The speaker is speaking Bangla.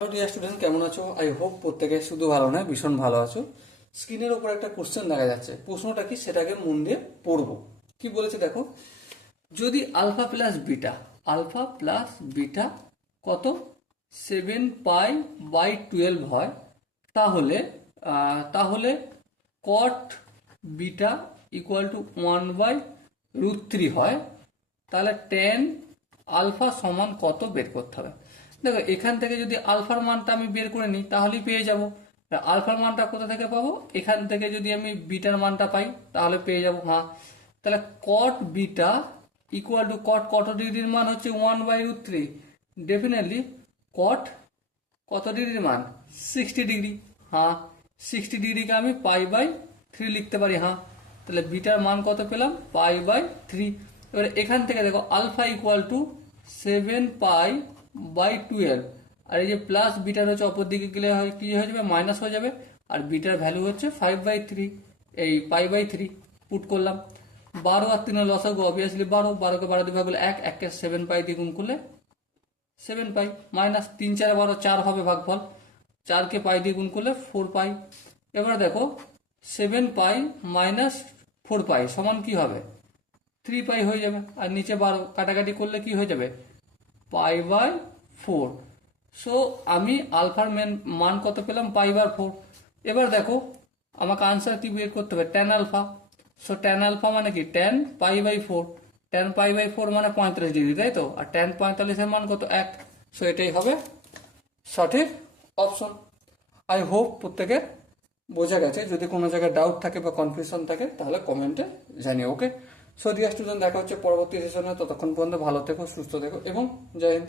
হ্যালো ডিয়ার স্টুডেন্ট, কেমন আছো? আই হোপ প্রত্যেকে শুধু ভালো নয়, ভীষণ ভালো আছো। স্ক্রিনের ওপর একটা কোশ্চেন দেখা যাচ্ছে। প্রশ্নটা কি সেটাকে মন দিয়ে পড়বো। কি বলেছে দেখো, যদি আলফা প্লাস বিটা কত 7π/12 হয়, তাহলে তাহলে কট বিটা ইকুয়াল টু 1/√3 হয়, তাহলে টেন আলফা সমান কত বের করতে হবে। দেখো, এখান থেকে যদি আলফার মানটা আমি বের করে নিই তাহলেই পেয়ে যাব। আলফার মানটা কোথা থেকে পাবো? এখান থেকে যদি আমি বিটার মানটা পাই তাহলে পেয়ে যাব। হ্যাঁ, তাহলে কট বিটা ইকুয়াল টু কট কত ডিগ্রির মান হচ্ছে 1/√3। ডেফিনেটলি কট কত ডিগ্রির মান 60 ডিগ্রি। হ্যাঁ, 60 ডিগ্রিকে আমি π/3 লিখতে পারি। হ্যাঁ, তাহলে বিটার মান কত পেলাম? π/3। এবারে এখান থেকে দেখো আলফা ইকুয়াল টু 7π/12, আর এই যে প্লাস বিটার হচ্ছে অপর দিকে গেলে কি হয়ে যাবে? মাইনাস হয়ে যাবে। আর বিটার ভ্যালু হচ্ছে 5/3, এই π/3 পুট করলাম। 12 আর 3 লসাগু অবভিয়াসলি 12, 12কে 12 দিয়ে ভাগ করলে 1, 1কে 7π দিয়ে গুণ করলে 7π, মাইনাস 3 4 12 4 হবে ভাগফল, 4কে পাই দিয়ে গুণ করলে 4π। এবারে দেখো 7π মাইনাস 4π সমান কি হবে? 3π হয়ে যাবে। আর নিচে 12 কাটাকাটি করলে কি হয়ে যাবে? π/4। সো আমি আলফার মান কত পেলাম? π/4। এবার দেখো আমাকে আনসার কি বের করতে হবে? Tan alpha. So tan alpha মানে কি? ট্যান π/4। ট্যান π/4 মানে 35 ডিগ্রি, তাই তো? আর ট্যান 45-এর মান কত? 1। সো এটাই হবে সঠিক অপশন। আই হোপ প্রত্যেকের বোঝা গেছে। যদি কোনো জায়গায় ডাউট থাকে বা কনফিউশন থাকে তাহলে কমেন্টে জানিও। ওকে, সো ডিয়ার স্টুডেন্ট, দেখা হচ্ছে পরবর্তী সেশনে। ততক্ষণ পর্যন্ত ভালো থেকো, সুস্থ থেকো এবং জয় হিন্দ।